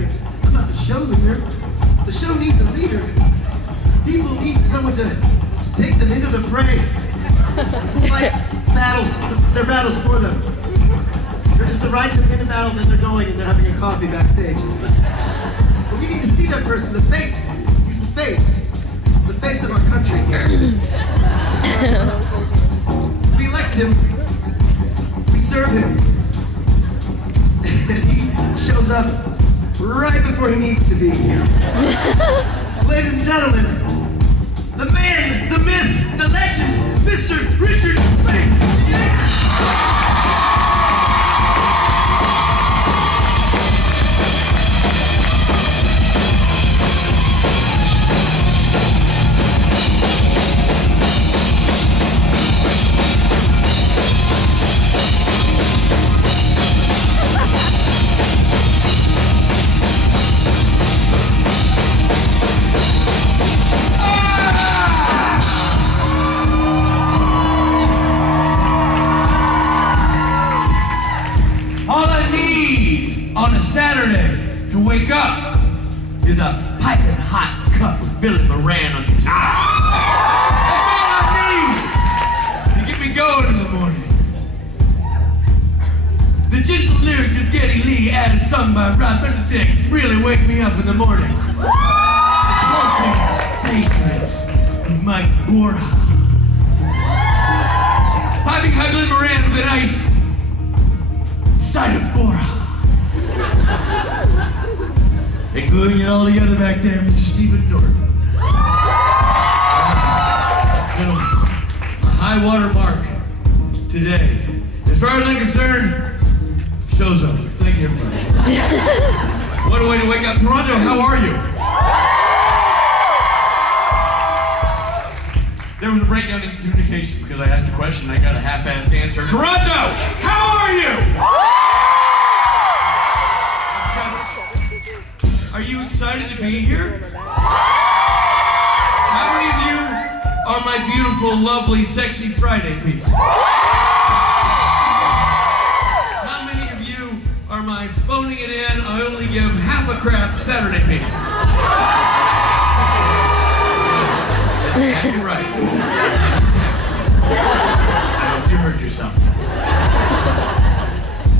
leader. I'm not the show leader. The show needs a leader. People need someone to take them into the fray. Fight battles, their battles for them. They're just riding them in a battle, then they're going and they're having a coffee backstage. But you need to see that person, the face. He's the face of our country here. We elected him. We serve him. And he shows up right before he needs to be here. Ladies and gentlemen, the man, the myth, the legend, Mr. Richard Spade. Saturday to wake up is a piping hot cup with Billy Moran on guitar. That's all I need to get me going in the morning. The gentle lyrics of Geddy Lee, as sung by Rob Benedict, really wake me up in the morning. The pulsing bass riffs of Mike Borja. Piping hot Billy Moran with a nice side of Borja. And gluing it all together back there, Mr. Stephen Norton. A high water mark today. As far as I'm concerned, show's over. Thank you, everybody. What a way to wake up. Toronto, how are you? There was a breakdown in communication because I asked a question and I got a half-assed answer. Toronto, how are you? Are you excited to be here? How many of you are my beautiful, lovely, sexy Friday people? How many of you are my phoning it in, I only give half a crap Saturday people? You're right. I hope you heard yourself.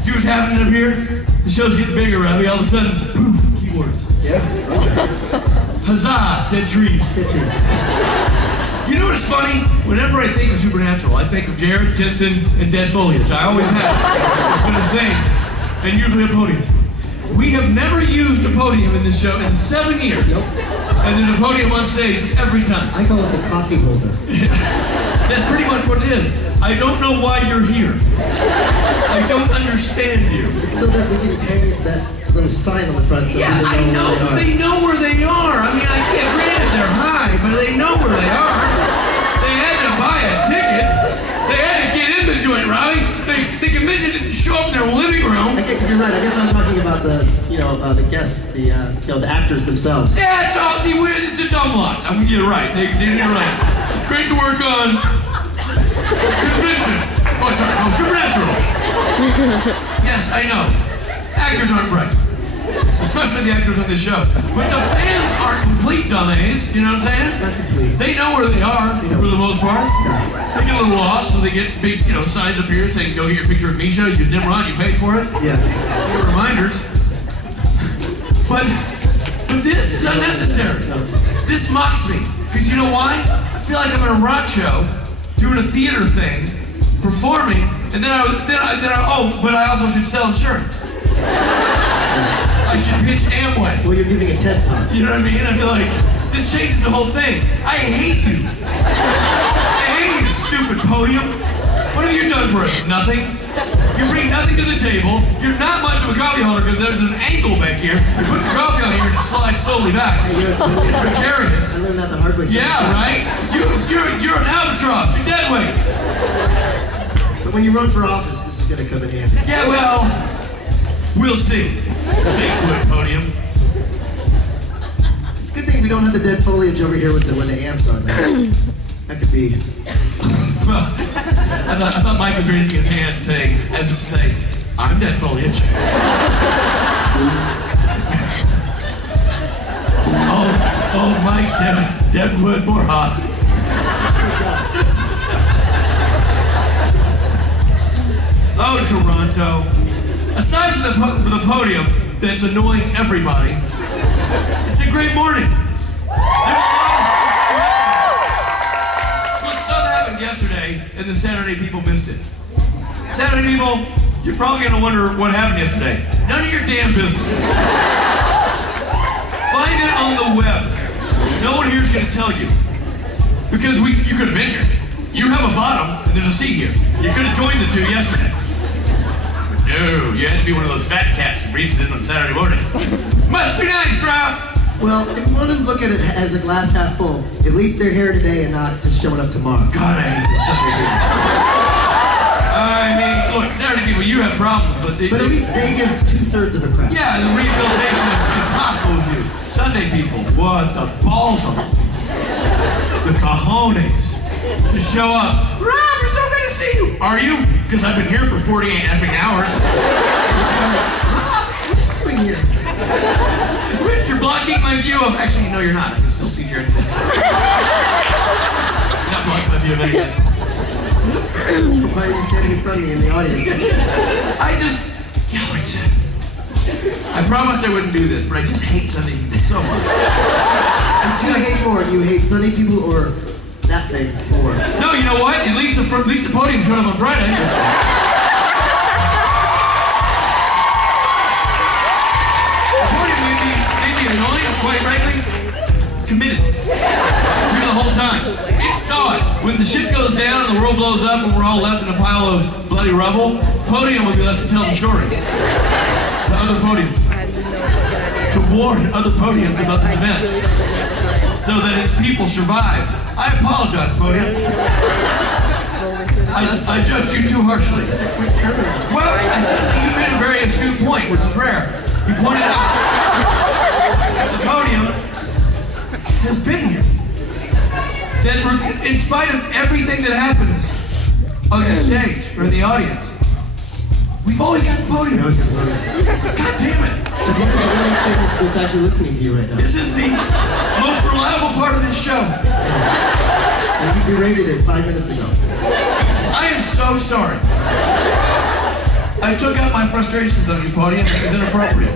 See what's happening up here? The show's getting bigger around me. All of a sudden, poof. Words. Yeah. Okay. Huzzah! Dead trees. Dead trees. You know what's funny? Whenever I think of Supernatural, I think of Jared, Jensen, and dead foliage. I always have. It's been a thing. And usually a podium. We have never used a podium in this show in 7 years. Nope. And there's a podium on stage every time. I call it the coffee holder. That's pretty much what it is. I don't know why you're here. I don't understand you. It's so that we can hang that little sign on the front. So yeah, I know, but they know where they are. I mean, granted they're high, but they know where they are. They had to buy a ticket. They had to get in the joint, right? The convention didn't show up in their living room. You're right. I guess I'm talking about the guests, the actors themselves. Yeah, it's a dumb lot. I mean, you're right. You're right. It's great to work on convention. Oh, sorry. Oh, Supernatural. Yes, I know. Actors aren't bright. Especially the actors on this show. But the fans aren't complete dumbass, you know what I'm saying? Not complete. They know where they are, for the most part. They get a little lost, so they get big, signs up here saying, go get your picture of Misha, you Nimrod, you paid for it. Yeah. They get reminders. But this is unnecessary. This mocks me. Because you know why? I feel like I'm in a rock show, doing a theater thing, performing, and then but I also should sell insurance. I should pitch Amway. Well, you're giving a TED talk. You know what I mean? I feel like this changes the whole thing. I hate you. I hate you, stupid podium. What have you done for us? Nothing. You bring nothing to the table. You're not much of a coffee holder because there's an angle back here. You put your coffee on here and slide slowly back. Hey, it's precarious. I learned that the hard way. Yeah, right? You're an albatross. You're dead weight. But when you run for office, this is going to come in handy. Yeah, well, we'll see. Fake wood podium. It's a good thing we don't have the dead foliage over here with when the amps on there. That could be. Well, I thought Mike was raising his hand saying, I'm dead foliage. Deadwood Borjas. Oh, Toronto. Aside from the podium that's annoying everybody, it's a great morning. Look, stuff happened yesterday, and the Saturday people missed it. Saturday people, you're probably going to wonder what happened yesterday. None of your damn business. Find it on the web. No one here's going to tell you. Because you could have been here. You have a bottom, and there's a seat here. You could have joined the two yesterday. No, you had to be one of those fat cats who breezes in on Saturday morning. Must be nice, Rob. Well, if you want to look at it as a glass half full, at least they're here today and not just showing up tomorrow. God, I hate this Sunday people. I mean, look, Saturday people, you have problems, but at least they give 2/3 of a crap. Yeah, the rehabilitation is possible with you. Sunday people, what the balls of them. The cojones. To show up. Rob, we're so good to see you. Are you? Because I've been here for 48 effing hours. Rob, what are you doing here? Rich, you're blocking my view of... Actually, no, you're not. I can still see Jared. You're not blocking my view of anything. Why are you standing in front of me in the audience? I promised I wouldn't do this, but I just hate Sunday people so much. Which do you hate more? Do you hate Sunday people or that thing more? No, you know what? At least the podium showed up on Friday. That's right. The podium may be annoying, but quite frankly, it's committed. It's here the whole time. It saw it. When the shit goes down and the world blows up and we're all left in a pile of bloody rubble, podium will be left to tell the story. To other podiums. To warn other podiums about this event. So that its people survive. I apologize, podium. I judged you too harshly. Well, I said you made a very astute point, which is rare. You pointed out that the podium has been here. That in spite of everything that happens on the stage or in the audience, we've always got the podium. God damn it. The podium's the only thing that's actually listening to you right now. This is the most reliable part of this show. And you berated it 5 minutes ago. I am so sorry. I took out my frustrations on your podium. It was inappropriate.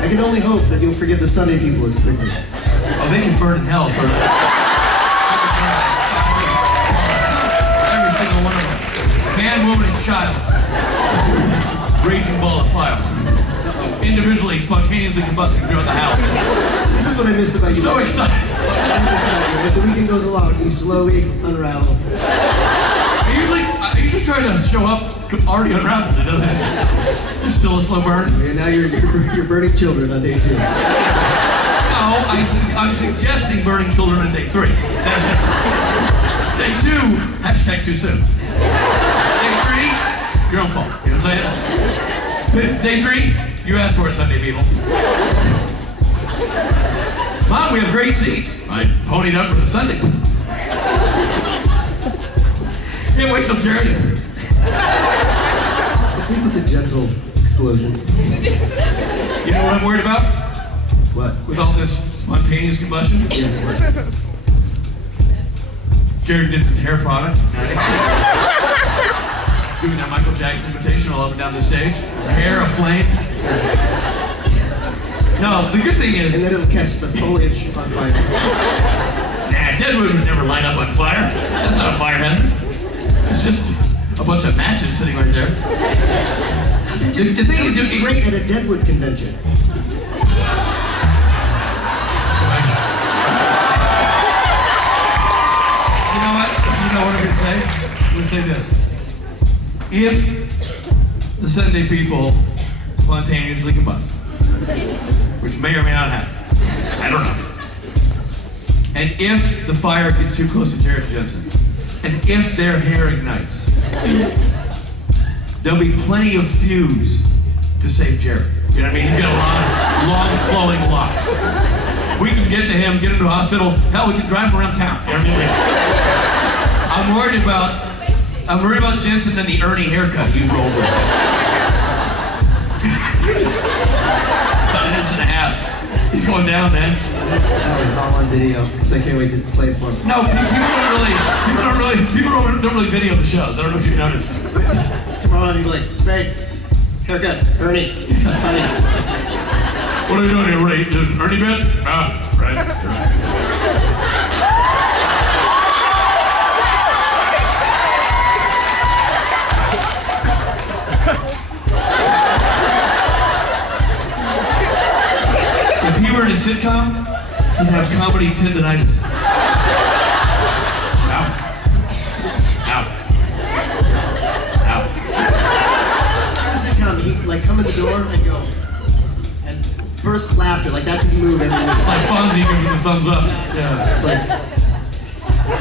I can only hope that you'll forgive the Sunday people as quickly. Oh, they can burn in hell for every single one of them. Man, woman, and child. Raging ball of fire. Individually, spontaneously combusting throughout the house. This is what I missed about you. So excited. As the weekend goes along, you slowly unravel. I usually try to show up already unraveled. It doesn't. It's still a slow burn. And now you're burning children on day 2. No, I'm suggesting burning children on day 3. That's different. Day 2, hashtag too soon. Day 3, your own fault. You know what I'm saying? Day 3, you asked for it, Sunday people. Mom, we have great seats. I ponied up for the Sunday. Can't wait till Jared. At least it's a gentle explosion. You know what I'm worried about? What? With all this spontaneous combustion? Yes, what? Jared did his hair product. Doing that Michael Jackson imitation all up and down the stage. Hair aflame. No, the good thing is... And then it'll catch the foliage on fire. Nah, Deadwood would never light up on fire. That's not a fire hazard. It's just a bunch of matches sitting right there. The thing is... It's great at a Deadwood convention. You know what? You know what I'm going to say? I'm going to say this. If the Sunday people spontaneously combust, which may or may not happen, I don't know. And if the fire gets too close to Jared Jensen, and if their hair ignites, there'll be plenty of fuse to save Jared. You know what I mean? He's got long flowing locks. We can get to him, get him to a hospital. Hell, we can drive him around town. You know what I mean? I'm worried about Jensen and the Ernie haircut he rolls with. About an inch and a half. He's going down, man. That was all on video, because I can't wait to play it for them. No, people don't really video the shows. I don't know if you noticed. Tomorrow I'll be like, Spade, haircut, Ernie, honey. What are you doing here, Ernie? Ernie bit? Ah, right. If he were in a sitcom, he'd have comedy tendinitis. Ow. Ow. Ow. In the sitcom, he like come in the door and go, and burst laughter, like that's his move. It's like Fonzie giving the thumbs up. Yeah. It's like,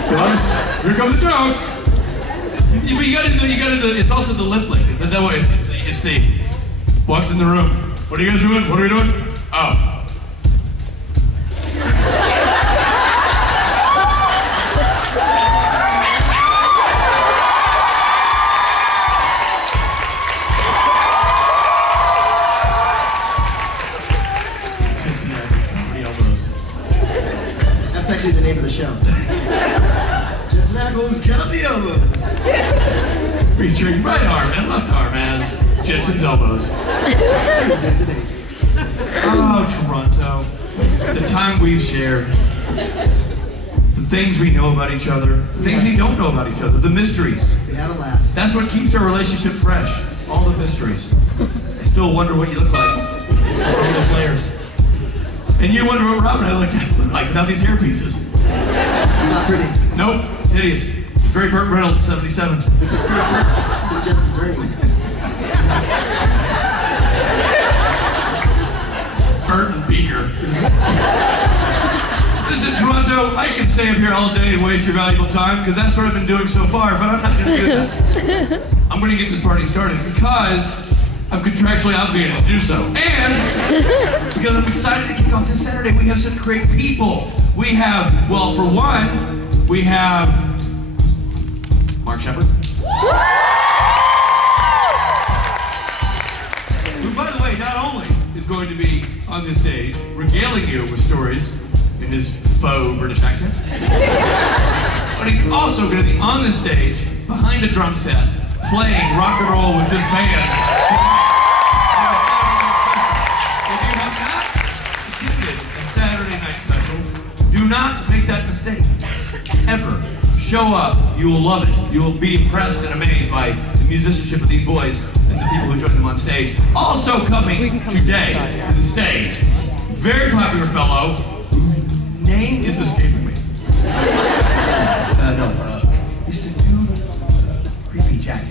Jokes. Here come the jokes. But you gotta do, it's also the lip link. It's that way. It's the, walks in the room. What are you guys doing? What are we doing? Oh. that's actually the name of the show. Jensen Ackles, Comedy Elbows. Featuring right arm and left arm as Jensen's elbows. Oh, Toronto. The time we've shared. The things we know about each other. The things we don't know about each other. The mysteries. We had a laugh. That's what keeps our relationship fresh. All the mysteries. I still wonder what you look like. All those layers. And you wonder what Rob and I look like without these hairpieces. You're not pretty. Nope. Hideous. Very Burt Reynolds, 77. It's to Jensen's Ernie. Burton Beaker. Listen, Toronto, I can stay up here all day and waste your valuable time because that's what I've been doing so far, but I'm not going to do that. I'm going to get this party started because I'm contractually obligated to do so. And because I'm excited to kick off this Saturday. We have such great people. We have, well, for one, we have Mark Shepard. Who, by the way, not only is going to be on this stage regaling you with stories in his faux British accent, but he's also going to be on the stage behind a drum set playing rock and roll with this band. If you have not attended a Saturday night special, do not make that mistake. Ever. Show up. You will love it. You will be impressed and amazed by the musicianship of these boys and the people who join them on stage. Also coming today to the stage, very popular fellow, whose name is escaping me. It's the dude with creepy Jack.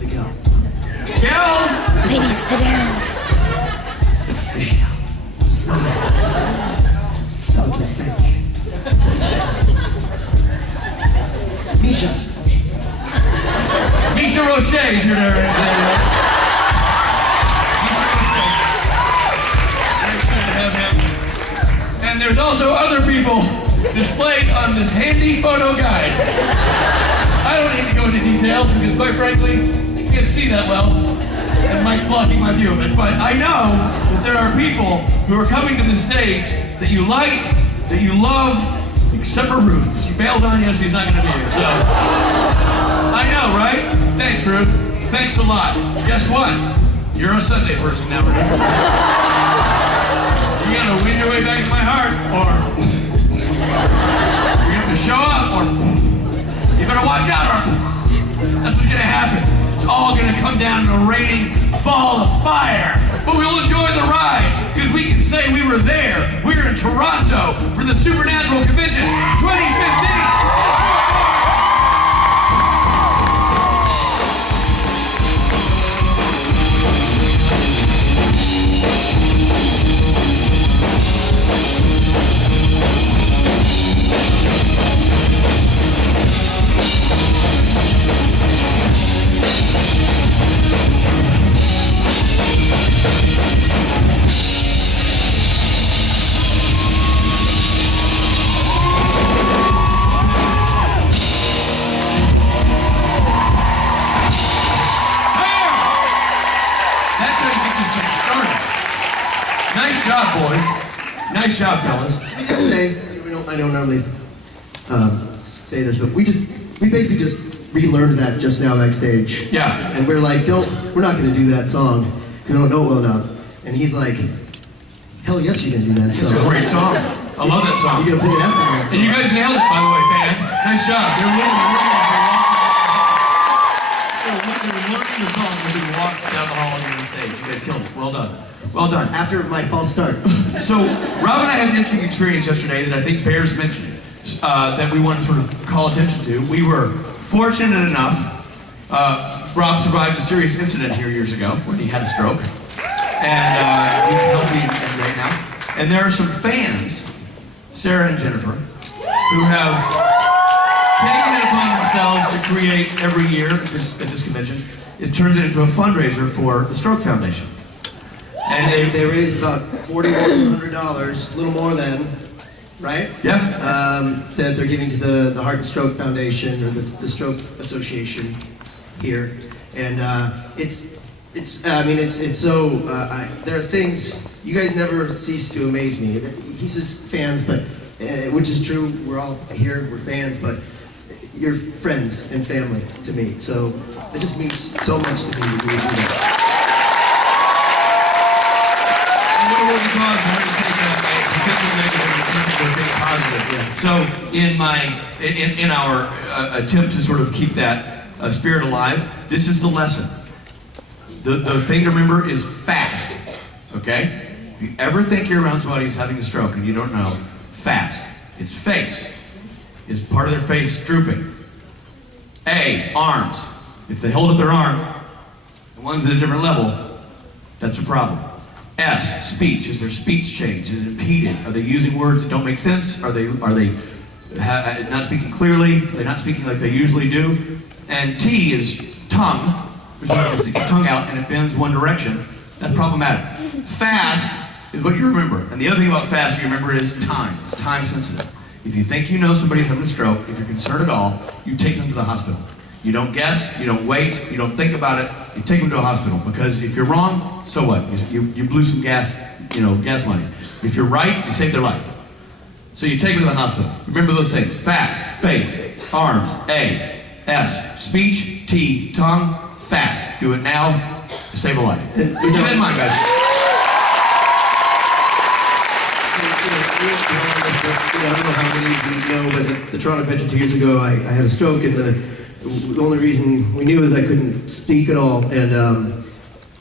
Miguel. Miguel! Ladies, sit down. Misha. Misha Roche is here there. Very excited to have him. And there's also other people displayed on this handy photo guide. I don't need to go into details because quite frankly, I can't see that well. And Mike's blocking my view of it. But I know that there are people who are coming to the stage that you like, that you love, except for Ruth. She bailed on you, she's not going to be here, so. I know, right? Thanks, Ruth. Thanks a lot. Guess what? You're a Sunday person now, Ruth. You gotta win your way back to my heart, or you have to show up, or you better watch out, or that's what's gonna happen. It's all gonna come down to a raining ball of fire. But we'll enjoy the ride, because we can say we were there. We were in Toronto for the Supernatural Convention 2015. Nice job, boys. Nice job, fellas. We just say, I don't normally say this, but we basically just relearned that just now backstage. Yeah. And we're like, we're not gonna do that song, because we don't know it well enough. And he's like, hell yes, you're gonna do that song. It's a great song. I love that song. You're gonna put the F in that song. And you guys nailed it, by the way, band. Nice job. They're learning the song as we walk down the hall and on stage. You guys killed it. Well done. Well done. After my false start. So, Rob and I had an interesting experience yesterday that I think bears mentioning, that we want to sort of call attention to. We were fortunate enough, Rob survived a serious incident here years ago when he had a stroke. And he's healthy and great now. And there are some fans, Sarah and Jennifer, who have taken it upon themselves to create every year at this convention. It turns it into a fundraiser for the Stroke Foundation. And they raised about $4,100, a little more than, right? Yeah. Said they're giving to the Heart and Stroke Foundation or the Stroke Association here, and it's so. There are things you guys never cease to amaze me. He says fans, but which is true. We're all here. We're fans, but you're friends and family to me. So it just means so much to me to do that. So in our attempt to sort of keep that spirit alive, this is the lesson. The thing to remember is fast, okay? If you ever think you're around somebody who's having a stroke and you don't know, fast. It's face. Is part of their face drooping? A, arms. If they hold up their arms, and one's at a different level, that's a problem. S, speech. Is their speech changed? Is it impeded? Are they using words that don't make sense? Are they not speaking clearly? Are they not speaking like they usually do? And T is tongue, which means the tongue out and it bends one direction. That's problematic. Fast is what you remember. And the other thing about fast you remember is time. It's time sensitive. If you think you know somebody's having a stroke, if you're concerned at all, you take them to the hospital. You don't guess, you don't wait, you don't think about it, you take them to a hospital. Because if you're wrong, so what? You blew some gas money. If you're right, you saved their life. So you take them to the hospital. Remember those things. Fast, face, arms, A, S, speech, T, tongue, fast. Do it now, to save a life. So keep that in mind, guys. I don't know how many of you know, but at the Toronto Convention 2 years ago, I had a stroke, and the only reason we knew is I couldn't speak at all, and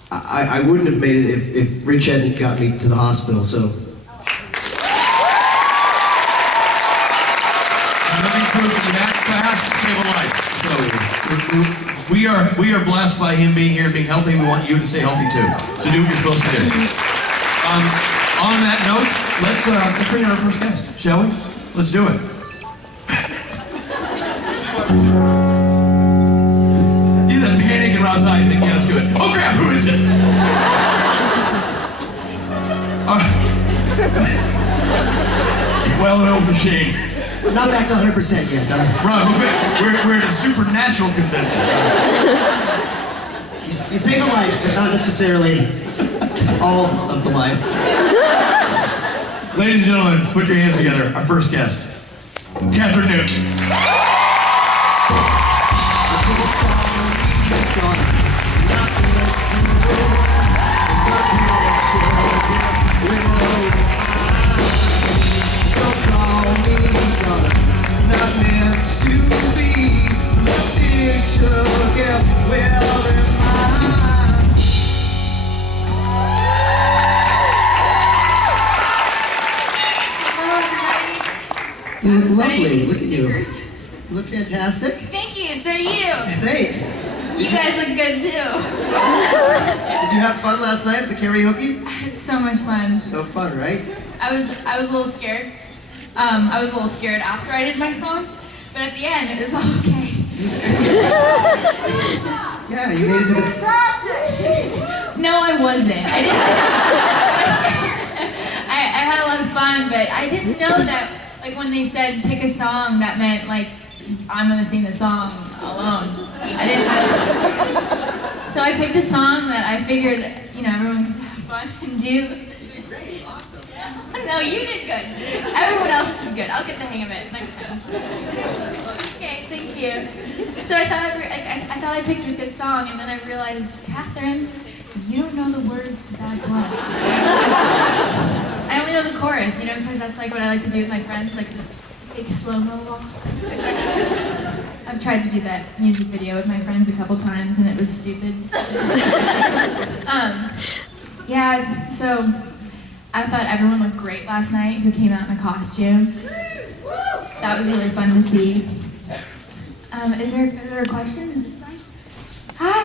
I wouldn't have made it if Rich hadn't got me to the hospital. So. Living proof that that fast save a life. So we are blessed by him being here, being healthy. We want you to stay healthy too. So do what you're supposed to do. On that note, let's bring in our first guest, shall we? Let's do it. See that panic in Rob's eyes? Yeah, let's do it. Oh crap, who is it? Well-oiled machine. We're not back to 100% yet, no. Rob, we're at a supernatural convention. You save a life, but not necessarily all of the life. Ladies and gentlemen, put your hands together. Our first guest, Catherine Newton. You look lovely. Look at you. You look fantastic. Thank you. So do you. Thanks. You guys look good too. Did you have fun last night at the karaoke? I had so much fun. So fun, right? I was a little scared. I was a little scared after I did my song, but at the end it was all okay. Yeah, you made it to the. No, I wasn't. I had a lot of fun, but I didn't know that. Like when they said pick a song, that meant like I'm gonna sing the song alone. I didn't know. So I picked a song that I figured everyone could have fun and do. No, you did good. Everyone else did good. I'll get the hang of it next time. Okay, thank you. So I thought I picked a good song, and then I realized, Catherine, you don't know the words to that one. I only know the chorus, you know, because that's like what I like to do with my friends, like the fake slow-mo walk. I've tried to do that music video with my friends a couple times, and it was stupid. Yeah, so I thought everyone looked great last night who came out in a costume. That was really fun to see. Is there a question? Is it fine? Hi.